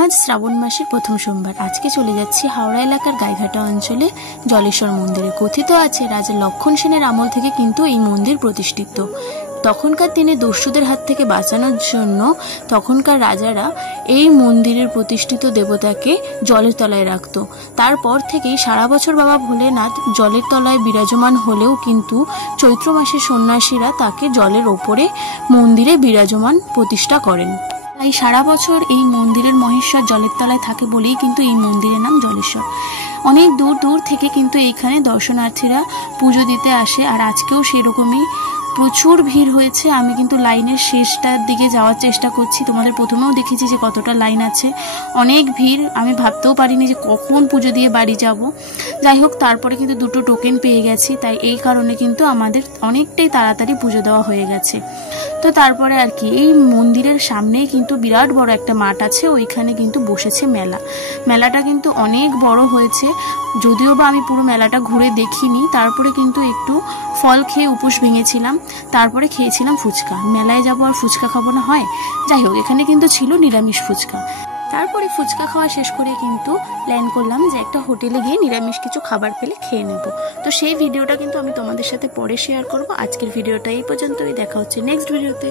আজ শ্রাবণ মাসের প্রথম সোমবার। আজকে চলে যাচ্ছি হাওড়া এলাকার গাইঘাটা অঞ্চলে জলেশ্বর মন্দিরে। কথিত আছে রাজা লক্ষণ সেনের আমল থেকে কিন্তু এই মন্দির প্রতিষ্ঠিত। তখনকার দিনে দস্যুদের হাত থেকে বাঁচানোর জন্য তখনকার রাজারা এই মন্দিরের প্রতিষ্ঠিত দেবতাকে জলের তলায় রাখত। তারপর থেকেই সারা বছর বাবা ভোলেনাথ জলের তলায় বিরাজমান হলেও কিন্তু চৈত্র মাসে সন্ন্যাসীরা তাকে জলের ওপরে মন্দিরে বিরাজমান প্রতিষ্ঠা করেন। তাই সারা বছর এই মন্দিরের মহেশ্বর জলের তলায় থাকে বলেই কিন্তু এই মন্দিরের নাম জলেশ্বর। অনেক দূর দূর থেকে কিন্তু এখানে দর্শনার্থীরা পুজো দিতে আসে, আর আজকেও সেরকমই প্রচুর ভিড় হয়েছে। আমি কিন্তু লাইনের শেষটার দিকে যাওয়ার চেষ্টা করছি। তোমাদের প্রথমেও দেখেছি যে কতটা লাইন আছে, অনেক ভিড়। আমি ভাবতেও পারিনি যে কখন পুজো দিয়ে বাড়ি যাব। যাই হোক, তারপরে কিন্তু দুটো টোকেন পেয়ে গেছি, তাই এই কারণে কিন্তু আমাদের অনেকটাই তাড়াতাড়ি পুজো দেওয়া হয়ে গেছে। তো তারপরে আর কি, এই মন্দিরের সামনেই কিন্তু বিরাট বড় একটা মাঠ আছে, ওইখানে কিন্তু বসেছে মেলা। মেলাটা কিন্তু অনেক বড় হয়েছে, যদিও বা আমি পুরো মেলাটা ঘুরে দেখিনি। তারপরে কিন্তু একটু ফল খেয়ে উপোস ভেঙেছিলাম, তারপরে খেয়েছিলাম ফুচকা। মেলায় যাবো আর ফুচকা খাবো না হয়? যাই হোক, এখানে কিন্তু ছিল নিরামিষ ফুচকা। তারপরে ফুচকা খাওয়া শেষ করে কিন্তু প্ল্যান করলাম যে একটা হোটেলে গিয়ে নিরামিষ কিছু খাবার পেলে খেয়ে নেব। তো সেই ভিডিওটা কিন্তু আমি তোমাদের সাথে পরে শেয়ার করব। আজকের ভিডিওটা এই পর্যন্তই, দেখা হচ্ছে নেক্সট ভিডিওতে।